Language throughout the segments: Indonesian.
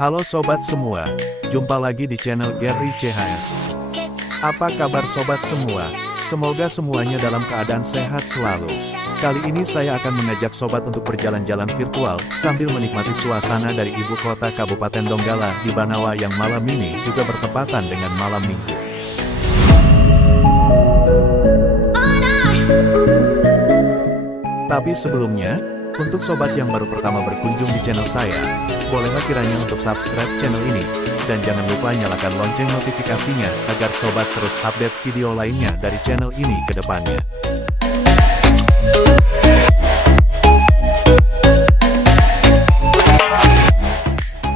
Halo sobat semua, jumpa lagi di channel Gary CHS. Apa kabar sobat semua? Semoga semuanya dalam keadaan sehat selalu. Kali ini saya akan mengajak sobat untuk berjalan-jalan virtual, sambil menikmati suasana dari ibu kota Kabupaten Donggala di Banawa yang malam ini juga bertepatan dengan malam minggu. Tapi sebelumnya, untuk sobat yang baru pertama berkunjung di channel saya, bolehlah kiranya untuk subscribe channel ini, dan jangan lupa nyalakan lonceng notifikasinya, agar sobat terus update video lainnya dari channel ini ke depannya.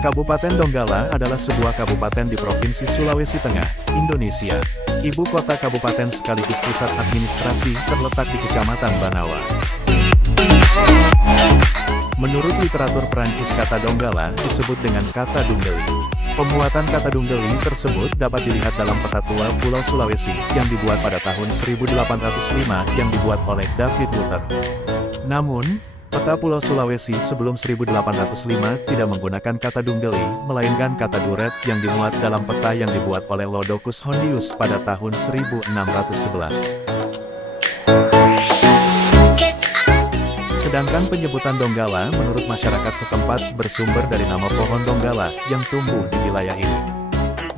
Kabupaten Donggala adalah sebuah kabupaten di Provinsi Sulawesi Tengah, Indonesia. Ibu kota kabupaten sekaligus pusat administrasi terletak di Kecamatan Banawa. Menurut literatur Perancis, kata Donggala disebut dengan kata Dunggeli. Pemuatan kata Dunggeli tersebut dapat dilihat dalam peta tua Pulau Sulawesi yang dibuat pada tahun 1805 yang dibuat oleh David Luther. Namun, peta Pulau Sulawesi sebelum 1805 tidak menggunakan kata Dunggeli, melainkan kata Duret yang dimuat dalam peta yang dibuat oleh Lodocus Hondius pada tahun 1611. Sedangkan penyebutan Donggala menurut masyarakat setempat bersumber dari nama pohon Donggala yang tumbuh di wilayah ini.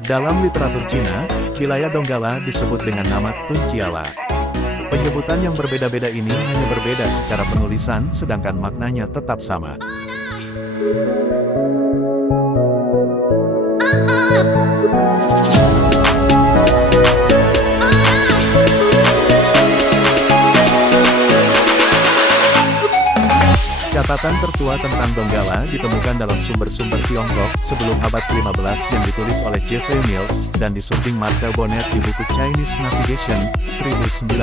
Dalam literatur Cina, wilayah Donggala disebut dengan nama Tunciala. Penyebutan yang berbeda-beda ini hanya berbeda secara penulisan, sedangkan maknanya tetap sama. Catatan tertua tentang Donggala ditemukan dalam sumber-sumber Tiongkok sebelum abad ke-15 yang ditulis oleh Jeffrey Mills dan disunting Marcel Bonnet di buku Chinese Navigation 1965.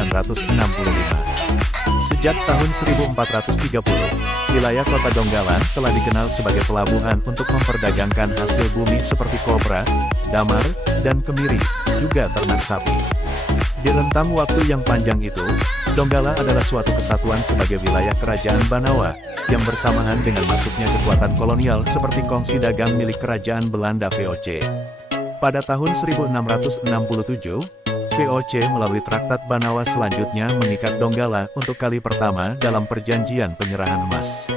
Sejak tahun 1430, wilayah kota Donggala telah dikenal sebagai pelabuhan untuk memperdagangkan hasil bumi seperti kobra, damar, dan kemiri, juga ternak sapi. Di rentang waktu yang panjang itu, Donggala adalah suatu kesatuan sebagai wilayah kerajaan Banawa, yang bersamaan dengan masuknya kekuatan kolonial seperti kongsi dagang milik kerajaan Belanda VOC. Pada tahun 1667, VOC melalui Traktat Banawa selanjutnya mengikat Donggala untuk kali pertama dalam perjanjian penyerahan emas.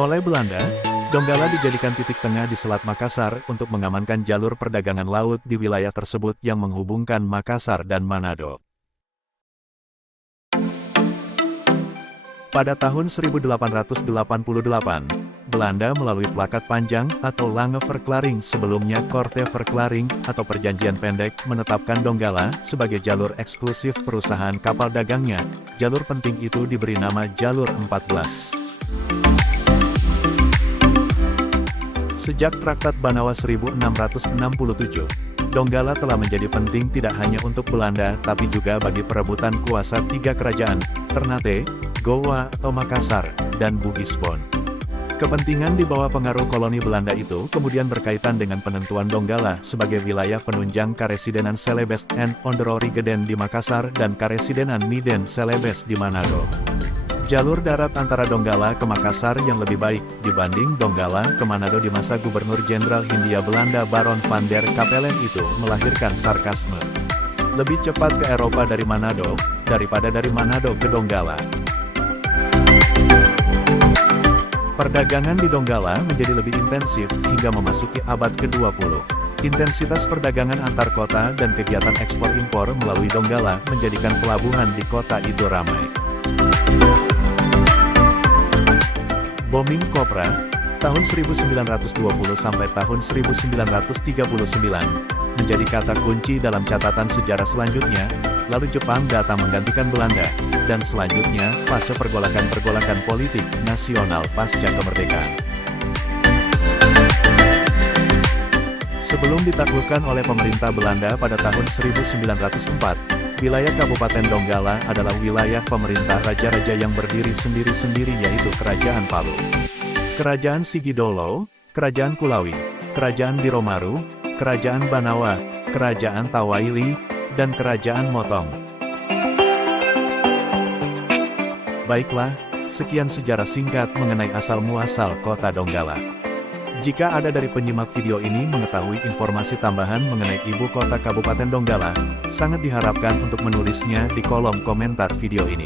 Oleh Belanda, Donggala dijadikan titik tengah di Selat Makassar untuk mengamankan jalur perdagangan laut di wilayah tersebut yang menghubungkan Makassar dan Manado. Pada tahun 1888, Belanda melalui plakat panjang atau Lange Verklaring, sebelumnya Korte Verklaring atau perjanjian pendek, menetapkan Donggala sebagai jalur eksklusif perusahaan kapal dagangnya. Jalur penting itu diberi nama Jalur 14. Sejak Traktat Banawa 1667, Donggala telah menjadi penting tidak hanya untuk Belanda tapi juga bagi perebutan kuasa tiga kerajaan, Ternate, Gowa atau Makassar, dan Bugisbon. Kepentingan di bawah pengaruh koloni Belanda itu kemudian berkaitan dengan penentuan Donggala sebagai wilayah penunjang Karesidenan Celebes and Onderorigeden di Makassar dan Karesidenan Miden Celebes di Manado. Jalur darat antara Donggala ke Makassar yang lebih baik dibanding Donggala ke Manado di masa Gubernur Jenderal Hindia Belanda Baron van der Capellen itu melahirkan sarkasme. Lebih cepat ke Eropa dari Manado, daripada dari Manado ke Donggala. Perdagangan di Donggala menjadi lebih intensif hingga memasuki abad ke-20. Intensitas perdagangan antar kota dan kegiatan ekspor-impor melalui Donggala menjadikan pelabuhan di kota itu ramai. Booming kopra, tahun 1920 sampai tahun 1939, menjadi kata kunci dalam catatan sejarah selanjutnya, lalu Jepang datang menggantikan Belanda, dan selanjutnya fase pergolakan-pergolakan politik nasional pasca kemerdekaan. Sebelum ditaklukkan oleh pemerintah Belanda pada tahun 1904, wilayah Kabupaten Donggala adalah wilayah pemerintah raja-raja yang berdiri sendiri-sendiri, yaitu Kerajaan Palu, Kerajaan Sigidolo, Kerajaan Kulawi, Kerajaan Biromaru, Kerajaan Banawa, Kerajaan Tawaili, dan Kerajaan Motong. Baiklah, sekian sejarah singkat mengenai asal-muasal kota Donggala. Jika ada dari penyimak video ini mengetahui informasi tambahan mengenai ibu kota Kabupaten Donggala, sangat diharapkan untuk menulisnya di kolom komentar video ini.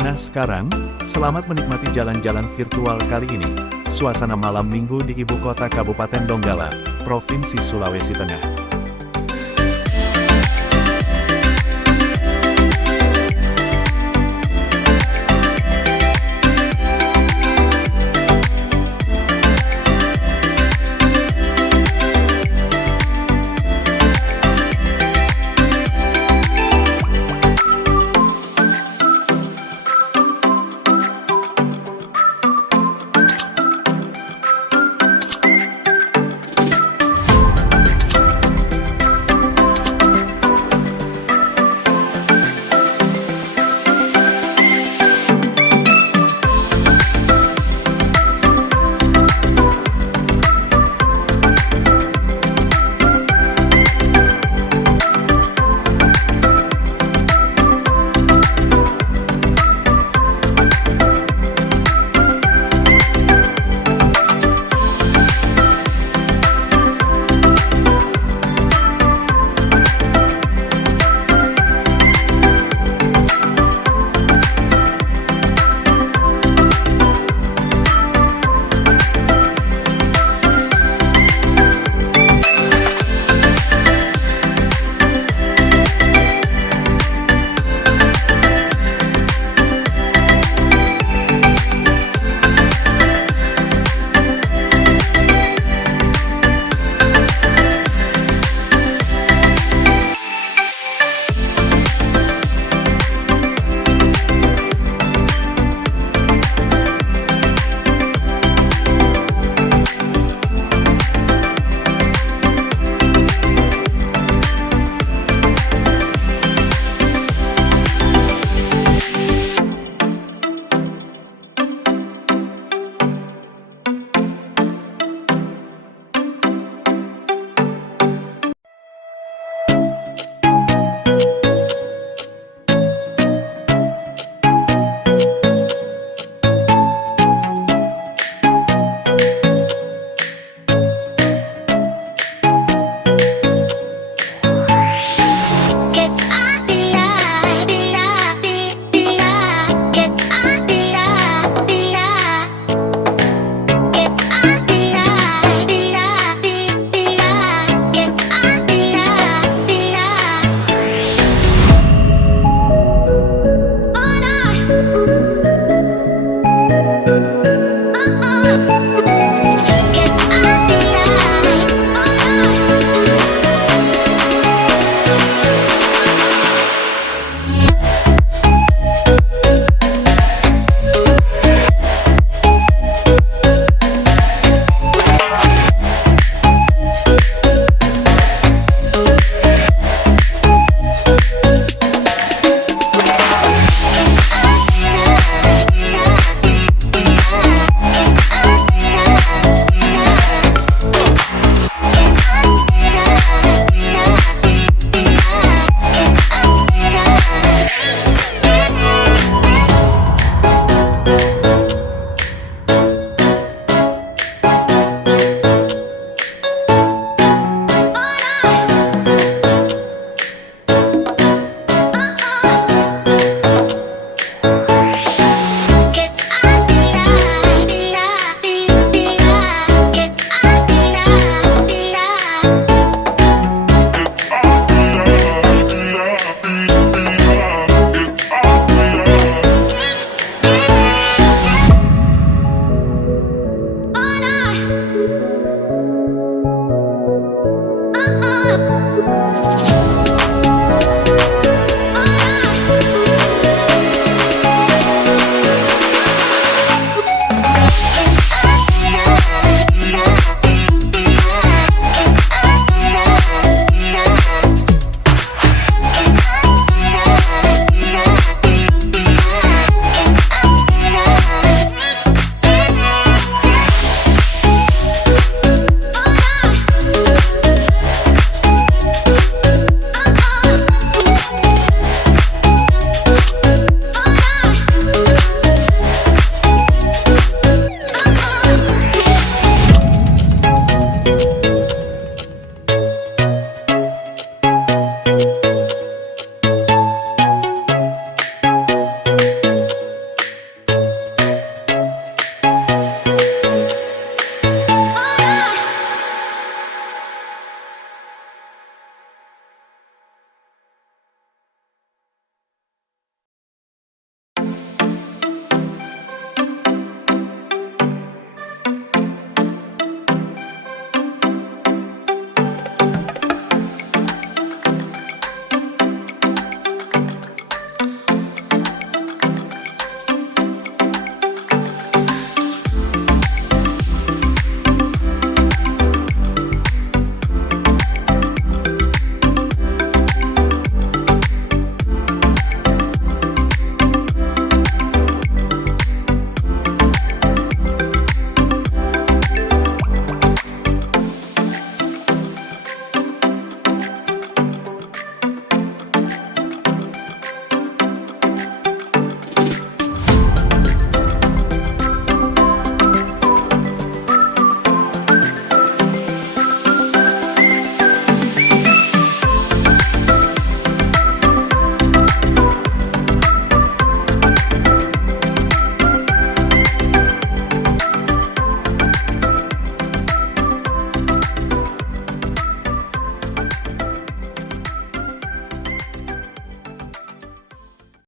Nah sekarang, selamat menikmati jalan-jalan virtual kali ini. Suasana malam minggu di ibu kota Kabupaten Donggala, Provinsi Sulawesi Tengah.